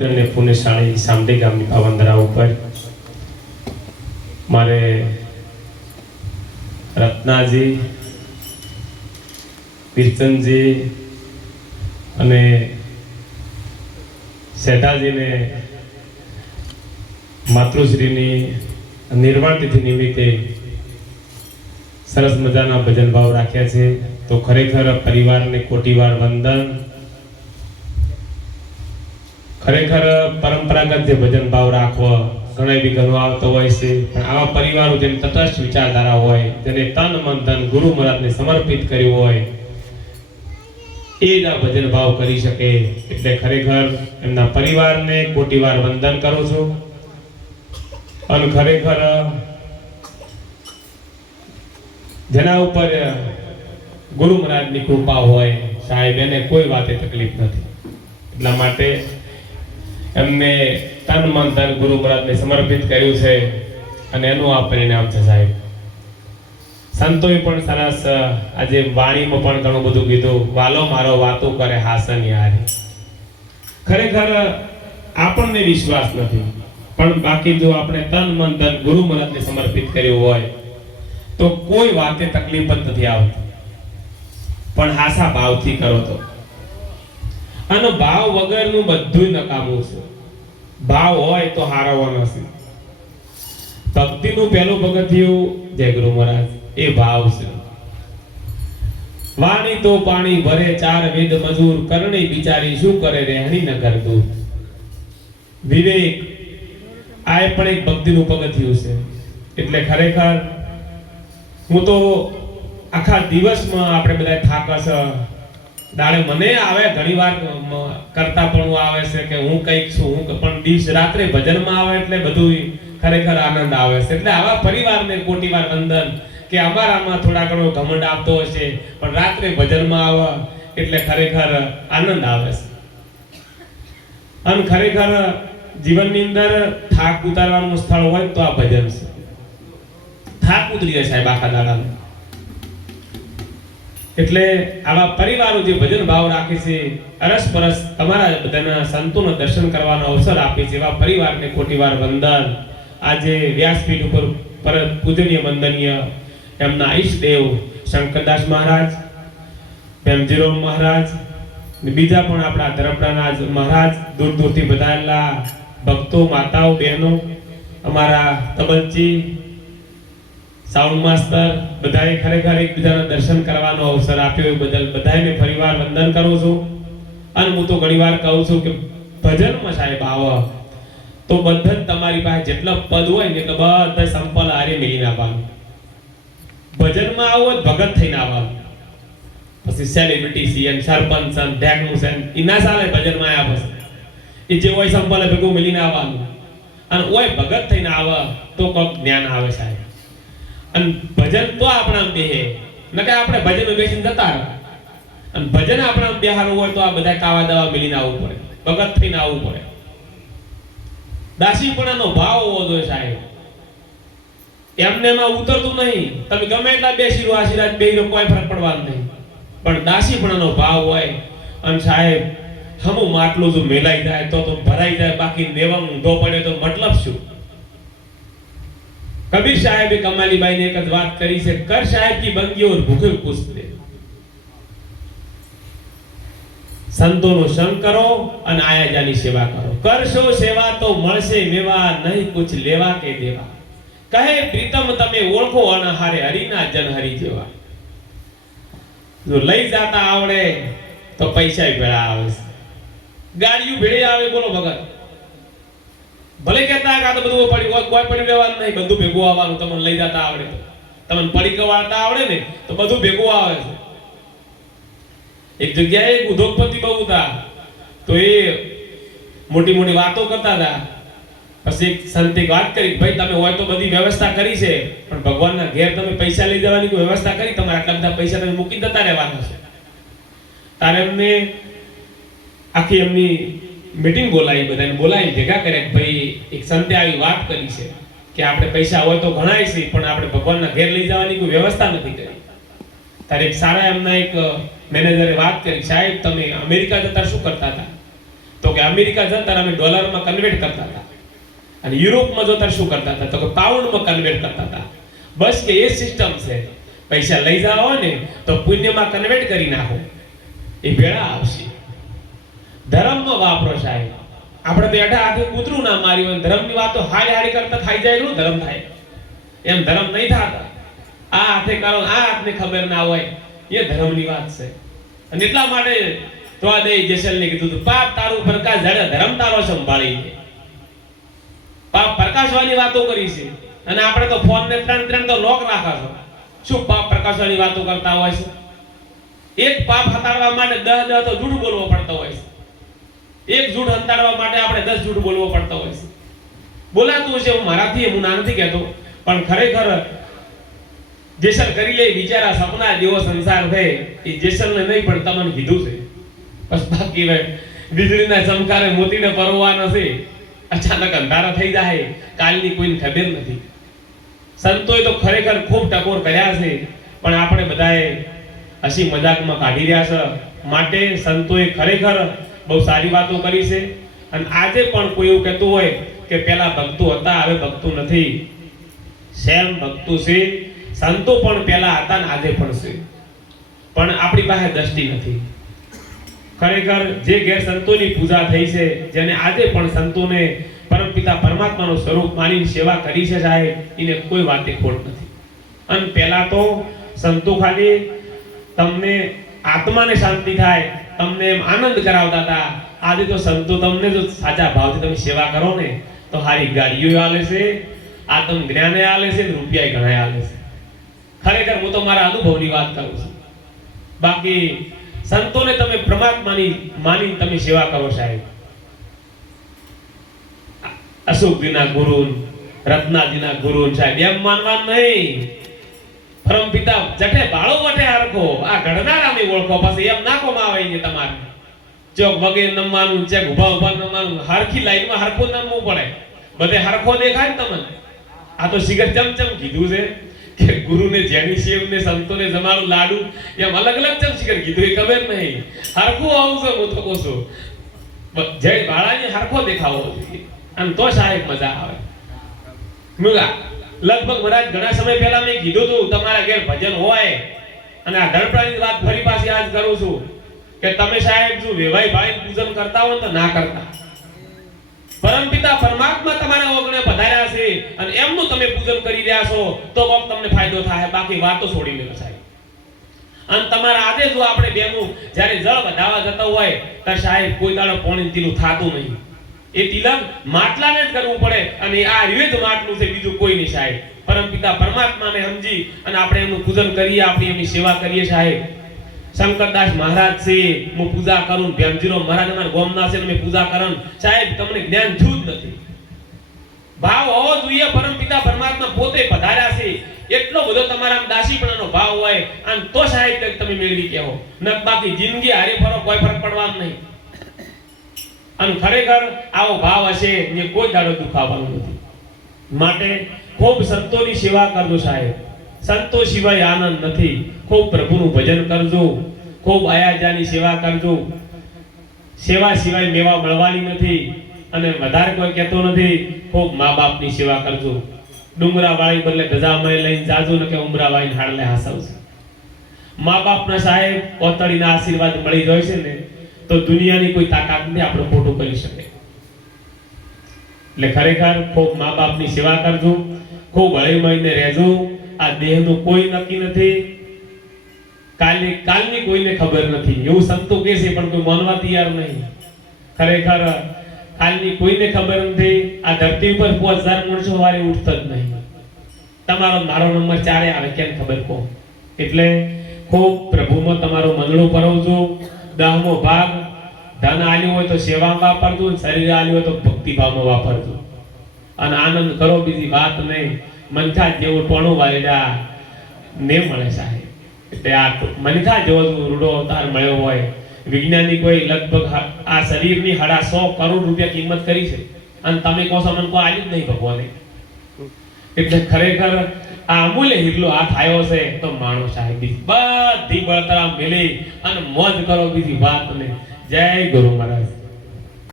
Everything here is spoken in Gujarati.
ને પુણ્યશાળી સામડી ગામની ભાવંદરા ઉપર મારે રત્નાજી, કીર્તનજી અને સેઠાજીને માતૃશ્રીની નિર્વાણ તિથિ નિમિત્તે સરસ મજાના ભજન ભાવ રાખ્યા છે. તો ખરેખર પરિવારને કોટીવાર વંદન. ખરેખર પરંપરાગત જે ભજન ભાવ રાખવો ઘણા વિઘ્નો આવતો હોય છે, પણ આવા પરિવારો જેમ તટસ્થ વિચારધારા હોય, જેને તન મન ધન ગુરુ મહારાજને સમર્પિત કર્યું હોય, એ જ આ ભજન ભાવ કરી શકે. એટલે ખરેખર એમના પરિવારને કોટીવાર વંદન કરું છું. અને ખરેખર જેના ઉપર ગુરુ મહારાજની કૃપા હોય, સાહેબ એને કોઈ વાતે તકલીફ નથી. એટલા માટે એમને તન મન ધન ગુરુ મહારાજને સમર્પિત કર્યું છે અને એનું આ પરિણામ છે. સાહેબ સંતોએ પણ સરસ આજે વાણીમાં પણ ઘણું બધું કીધું. વાલો મારો વાતો કરે હાસન યારી. ખરેખર આપણને વિશ્વાસ નથી, પણ બાકી જો આપણે તન મન ધન ગુરુ મહારાજને સમર્પિત કર્યું હોય તો કોઈ વાતે તકલીફ જ નથી આવતી. પણ હાસા ભાવથી કરો તો, અને ભાવ વગરનું બધું નકામું છે. ભાવ હોય તો હારવાનો છે. ભક્તિનું પહેલું પગથિયું જય ગુરુ મહારાજ, એ ભાવ છે. વાણી તો પાણી ભરે ચાર વેદ મજૂર, કરણી બિચારી શું કરે રહેણી ન કર દૂર. વિવેક આ પણ એક ભક્તિનું પગથિયું છે. એટલે ખરેખર હું તો આખા દિવસમાં આપણે બધા થાકસ દાડે મને આવે ઘણીવાર કરતા પણ આવે છે કે હું કંઈક છું, હું પણ દિવસ રાત્રે ભજનમાં આવે એટલે બધું ખરેખર આનંદ આવે છે. એટલે આવા પરિવારને કોટીવાર વંદન કે અમારામાં થોડા ઘણો ઘમંડ આવતો હશે, પણ રાત્રે ભજનમાં આવે એટલે ખરેખર આનંદ આવે છે. અને ખરેખર જીવનની અંદર થાક ઉતારવાનું સ્થળ હોય તો આ ભજન છે. થાક ઉતરી જાય સાહેબ આખા દાડાનો. એટલે આવા પરિવારો જે ભજન ભાવ રાખે છે, અરસપરસ તમારા બધાના સંતોના દર્શન કરવાનો અવસર આપે છે, એવા પરિવારને કોટીવાર વંદન. આજે વ્યાસપીઠ ઉપર પરમ પૂજનીય વંદનીય એમના ઈષ્ટદેવ શંકરદાસ મહારાજ, ભીમજીરાવ મહારાજ ને બીજા પણ આપણા ધરમપુરના મહારાજ, દૂર દૂરથી બધાયેલા ભક્તો, માતાઓ, બહેનો, અમારા તબલજી, સાઉન્ડ માસ્ટર, બધાએ ખરેખર એકબીજાના દર્શન કરવાનો અવસર આપ્યો એ બદલ બધાને ફરીવાર વંદન કરું છું. અને હું તો ઘણીવાર કહું છું કે ભજનમાં સાહેબ આવો તો બધા જ તમારી પાસે જેટલા પદ હોય ને એટલે બધા સંપલ હારે મેળીને આવવાનું. ભજનમાં આવો ભગત થઈને આવવાનું. પછી સેલિબ્રિટી સીએન, સરપંચ, ઢેકનું છે એ ના ચાલે. ભજનમાં આવ્યા પછી એ જે હોય સંપલ ભેગું મેળીને આવવાનું. અને ઓય ભગત થઈને આવે તો કોઈક જ્ઞાન આવે સાહેબ. અને ભજન તો આપણા બેહે, નકે આપણે ભજન બેસીને જતા રહે. અને ભજન આપણા બેહારું હોય તો આ બધા કાવા દાવા મિલીને આવવું પડે, ભગત થઈને આવવું પડે. દાસીપણાનો ભાવ હોવો જોઈએ સાહેબ. એમને એમાં ઉતરતું નહીં. તમે ગમે એટલા બેસીરો આશીર્વાદ બેહીરો કોઈ ફરક પડવાનો નહીં, પણ દાસીપણાનો ભાવ હોય. અને સાહેબ હમું માટલું જો મેલાઈ જાય તો ભરાઈ જાય, બાકી નેવમ ઊંધો પડે તો મતલબ શું? કબીર સાહેબે કમાલીબાઈને એક જ વાત કરી છે, કર સાહેબ કી બંગી ઓર ભૂખે પૂછ દે. સંતોનો સંગ કરો અને આયા જાની સેવા કરો. કરશો સેવા તો મળશે મેવા, નહીં કુછ લેવા કે દેવા. કહે પ્રીતમ તમે ઓળખો અનહારે હરિના જન હરી જેવા. જો લઈ જાતા આવડે તો પૈસા ભેળા આવે છે, ગાડીઓ ભેળી આવે. બોલો ભગત ભલે કહેતા કે આ તો બધું પડી કોઈ પડી રહેવાનું નહીં, બધું ભેગું આવવાનું. તમને લઈ જતા આવડે તો, તમને પડી કવાડતા આવડે ને તો બધું ભેગું આવે છે. એક જગ્યાએ એક ઉદ્યોગપતિ બહુ હતા, તો એ મોટી મોટી વાતો કરતા હતા. પછી એક સંતે વાત કરી, ભાઈ તમે હોય તો બધી વ્યવસ્થા કરી છે, પણ ભગવાનના ઘેર તમે પૈસા લઈ જવાની કોઈ વ્યવસ્થા કરી? તમારા આટલા બધા પૈસા તમે મૂકી જતા રહેવાના છે. તારે એમને આખી એમની મીટિંગ બોલાવી, બધાને બોલાવી ભેગા કર્યા. ભાઈ એક સંતે આવી વાત કરી છે કે આપણે પૈસા હોય તો ઘણાય છે, પણ આપણે ભગવાનના ઘેર લઈ જવાની કોઈ વ્યવસ્થા નથી કરી. ત્યારે એક સારા એમના એક મેનેજરે વાત કરી, સાહેબ તમે અમેરિકા જતા શું કરતા હતા? તો કે અમેરિકા જતા અમે ડોલરમાં કન્વર્ટ કરતા હતા, અને યુરોપમાં જતા શું કરતા હતા તો કે પાઉન્ડમાં કન્વર્ટ કરતા હતા. બસ કે એ સિસ્ટમ છે, પૈસા લઈ જાવ હોય ને તો પુણ્યમાં કન્વર્ટ કરી નાખો, એ ભેળા આવશે. ધર્મમાં વાપરો સાહેબ. આપણે તો એઠા હાથે કૂતરું ના માર્યું હોય, ધર્મની વાતો હારી હારી કરતા ખાઈ જાય એટલું ધર્મ થાય. એમ ધર્મ નહીં થતા. આ હાથે કરો, આ હાથને ખબર ના હોય, એ ધર્મની વાત છે. અને એટલા માટે તો આ દે જેસલને કીધું હતું, પાપ તારું પ્રકાશ જડે, ધર્મ તારો સંભાળી. પાપ પ્રકાશવાની વાતો કરી છે, અને આપણે તો ફોન ને ત્રણ તો લોક રાખા છો. શું પાપ પ્રકાશવાની વાતો કરતા હોય છે? એક પાપ હટાડવા માટે 10 તો જૂઠ બોલવો પડતો હોય છે. એક જૂઠ હટાડવા માટે આપણે 10 જૂઠ બોલવો પડતો હોય છે. બોલાતું છે, હું મારાથી હું ના નથી કહેતો, પણ ખરેખર જેસલ કરી લે બિચારા સપના જેવો સંસાર છે, એ જેસલને નહીં પણ તમને કીધું છે. બસ બાકી વીજળીના ચમકારે મોતીને પરવવાનો છે, અચાનક અંધારા થઈ જાય, કાલની કોઈને ખબર નથી. સંતોએ તો ખરેખર ખૂબ ટકોર કર્યા છે, પણ આપણે બધાએ હસી મજાકમાં કાઢી રહ્યા છે. માટે સંતોએ ખરેખર બહુ સારી વાતો કરી છે. અને આજે પણ કોઈ એવું કહેતું હોય કે પેલા ભક્તો હતા હવે ભક્તો નથી, સેમ ભક્તો છે. સંતો પણ પેલા હતા ને આજે પણ છે, પણ આપણી પાસે દ્રષ્ટિ નથી. ખરેખર જે ઘેર સંતોની પૂજા થઈ છે, જેને આજે પણ સંતોને પરમપિતા પરમાત્માનું સ્વરૂપ માની સેવા કરી છે સાહેબ, એને કોઈ વાતે ખોટ નથી. અને પહેલા તો સંતો ખાલી તમને આત્માને શાંતિ થાય, તમને એમ આનંદ કરાવતા હતા. આજે તો સંતો તમને જો સાચા ભાવથી તમે સેવા કરો ને તો સારી ગાડીઓ આલે છે, આત્મ જ્ઞાને આલે છે, રૂપિયા ઘણા આલે છે. ખરેખર હું તો મારા અનુભવની વાત કરું છું. બાકી સંતોને તમે પરમાત્માની માની તમે સેવા કરો સાહેબ. અશોકજીના ગુરુ, રત્નાજીના ગુરુ સાહેબ એમ માનવા નહીં. પરમપિતા જઠે બાળો વટે હરખો, આ ઘડનારા ને ઓળખો. પછી એમ ના કોમાં આવે ને તમારે ચોક વગે નમવાનું, ચેક ઉભા નમવાનું, હરખી લાઈનમાં હરખું નમવું પડે. બધે હરખો દેખાય ને તમને. આ તો શિખર ચમચમ કીધું છે કે ગુરુને જેની સેવ ને સંતોને જમાડું લાડુ, એમ અલગ અલગ ચમ શિખર કીધું એ ખબર નહીં. હરખું આવું છે હું તો કહું છું, જય બાળાને હરખો દેખાવો જોઈએ, અને તો સાહેબ મજા આવે. મુગા લગભગ મહારાજ ઘણા સમય પહેલા મેં કીધું હતું તમારા ઘેર ભજન હોય, અને આ ધડપડાની વાત ફરી પાછી આજ કરું છું કે તમે સાહેબ જો વેવાઈ ભાઈ પૂજન કરતા હો તો ના કરતા. પરમપિતા પરમાત્મા તમારા ઓગણે પધાર્યા છે, અને એમનું તમે પૂજન કરી રહ્યા છો તો કોક તમને ફાયદો થાય. બાકી વાતો છોડી મેલો સાહેબ. અને તમારા આજે જો આપણે બેનું જ્યારે જળ વધાવા જતા હોય તો સાહેબ કોઈ દાડો પોણી તીલું થાતું નહીં. એ તિલક માટલાને જ કરવું પડે, અને આ વિવિધ માટલું છે, બીજું કોઈ નહીં સાહેબ. પરમપિતા પરમાત્માને સમજી અને આપણે એમનું પૂજન કરીએ, આપણે એમની સેવા કરીએ સાહેબ. શંકરદાસ મહારાજ છે, હું પૂજા કરું, ભેમજીરો મહારાજ અમારા ગોમના છે, મેં પૂજા કરું સાહેબ. તમને જ્ઞાન થયું જ નથી. ભાવ હોવો જોઈએ. પરમપિતા પરમાત્મા પોતે પધાર્યા છે, એટલો બધો તમારા દાસીપણાનો ભાવ હોય, અને તો સાહેબ તમે મેળવી કેવો ન. બાકી જિંદગી હારે ફરો કોઈ ફરક પડવાનો નહીં. અને ખરેખર આવો ભાવ હશે ને કોઈ દાડો દુખાવાનું નથી. માટે ખૂબ સંતોની સેવા કરજો સાહેબ. સંતો સિવાય આનંદ નથી. ખૂબ પ્રભુનું ભજન કરજો, ખૂબ આયાજાની સેવા કરજો. સેવા સિવાય મેવા મળવાની નથી. અને વધારે કોઈ કહેતો નથી, ખૂબ મા બાપની સેવા કરજો. ડુંગરા વાળી બદલે ગજામય લઈને જાજો ને કે ઉમરા વાળીને હાડલે હાસવજો. મા બાપના સાહેબ ઓતડીના આશીર્વાદ મળી જાય છે ને તો દુનિયાની કોઈ તાકાત નથી આપણે ખોટું કરી શકે. એટલે ખરેખર ખૂબ મા બાપની સેવા કરજો, ખૂબ હળીમળીને રહેજો. આ દેહનું કોઈ નક્કી નથી, કાલની કોઈને ખબર નથી. એવું સંતો કહે છે પણ કોઈ માનવા તૈયાર નહીં. ખરેખર કાલની કોઈને ખબર નથી. આ ધરતી ઉપર 5000 માણસો વારે ઉઠતા જ નહીં. તમારો મારો નંબર ચારે આવે કેમ ખબર કહો. એટલે ખૂબ પ્રભુમાં તમારું મનડું પરવજો. 10મો ભાગ ધન આલ્યું હોય તો સેવામાં વાપરજો, શરીર આલ્યું હોય તો ભક્તિભાવમાં વાપરજો. અને આનંદ કરો, બીજી વાત નહીં. મનખા જેવું ટોણું વાળ્યા ને મળે સાહેબ. એટલે આ મનખા જેવો રૂડો અવતાર મળ્યો હોય. વિજ્ઞાની કોઈ લગભગ આ શરીરની 150 કરોડ રૂપિયા કિંમત કરી છે, અને તમે કહો છો મને કોઈ આલ્યું જ નહીં ભગવાને. એટલે ખરેખર આ અમૂલ્ય હિરલો હાથ આવ્યો છે તો માણો સાહેબ બધી બળતરા મેલી અને મોજ કરો, બીજી વાત નહીં. જય ગુરુ મહારાજ.